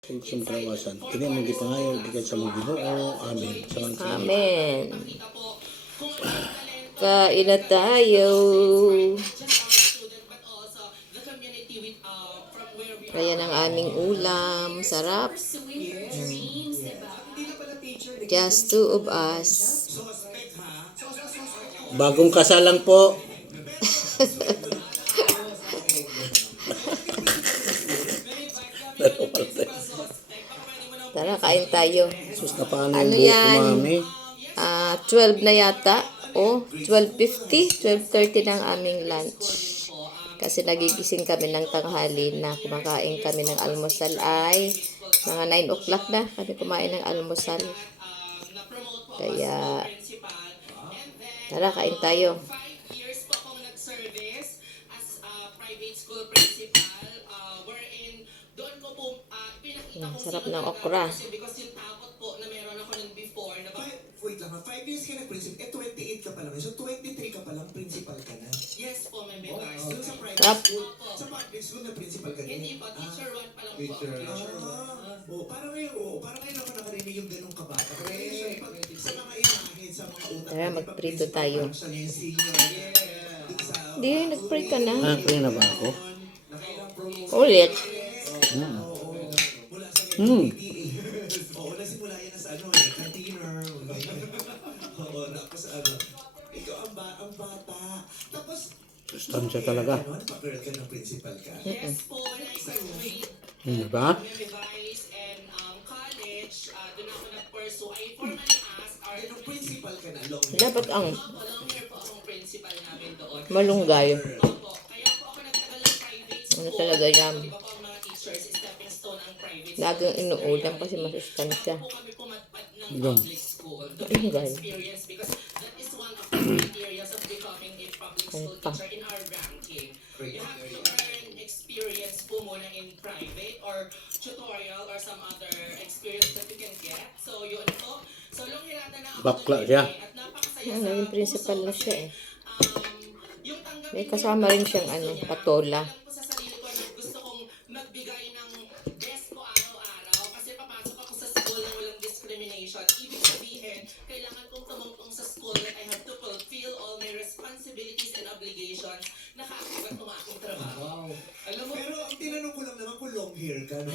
Siyang trawasan. Kini mong gipangayo gikan sa mong Ginoo. Amen. Salamat. Amen. Kain na tayo. Kaya ng aming ulam. Sarap. Just two of us. Bagong kasal lang po. Tara, kain tayo. Sus na paano Ano yung buhok ko, yan? mami? 12 na yata. O, 12:50, 12:30 ng aming lunch. Kasi nagigising kami ng tanghali na kumakain kami ng almusal ay mga 9 o'clock na kami kumain ng almusal. Kaya, tara, kain tayo. Sarap ng okra. Wait lang, 5 years ka nag-principal, 28 ka pa lang. So 23 ka pa lang, principal ka na. Yes po, may guys. Doon sa private school, sa public school na principal ka na. Hindi pa, teacher 1 pa lang po. Parang ngayon ako nakarinig yung ganong kabata. Sa mga imahin, sa mga utak. Tara, magprito tayo. Siya yung senior. Hindi, nag-pray ka na. Pray na ba ako? Ulit. Nagsimula yan sa container. Tapos ikaw ang bata. Tapos, Sustansya talaga. pa-girl ka ng principal ka. Yes po, na-graduate. Diba? Revise and college, doon ako nag-pursue. I formally asked our Nung principal ka na, long Dapat ang long year po akong principal namin doon. malunggay. Opo, kaya po ako nagtagal ng private school. Ano talaga yan? Di ba po ang mga teachers, stepping stone ang private school. Laging inuulam kasi masustansya. Po kami pumatpad ng Yun. public school. The Malunggay. experience because that is one of the criterias of becoming a public school teacher in our ranking. You have to earn experience po muna in private or tutorial or some other experience that you can get. So, yun po. So, long hirata na ako. Bakla siya. At napakasaya Ano, naging principal na siya eh. yung tanggapin May kasama rin siyang patola. alam ko sa sarili ko na gusto kong magbigay ng best ko araw-araw kasi papasok ako sa school na walang discrimination. Ibig sabihin, kailangan kong tumungtong sa school that I have to fulfill all my responsibilities and obligations na kaakibat ng aking trabaho. Alam mo, Pero ang tinanong ko lang naman kung long hair ka, no?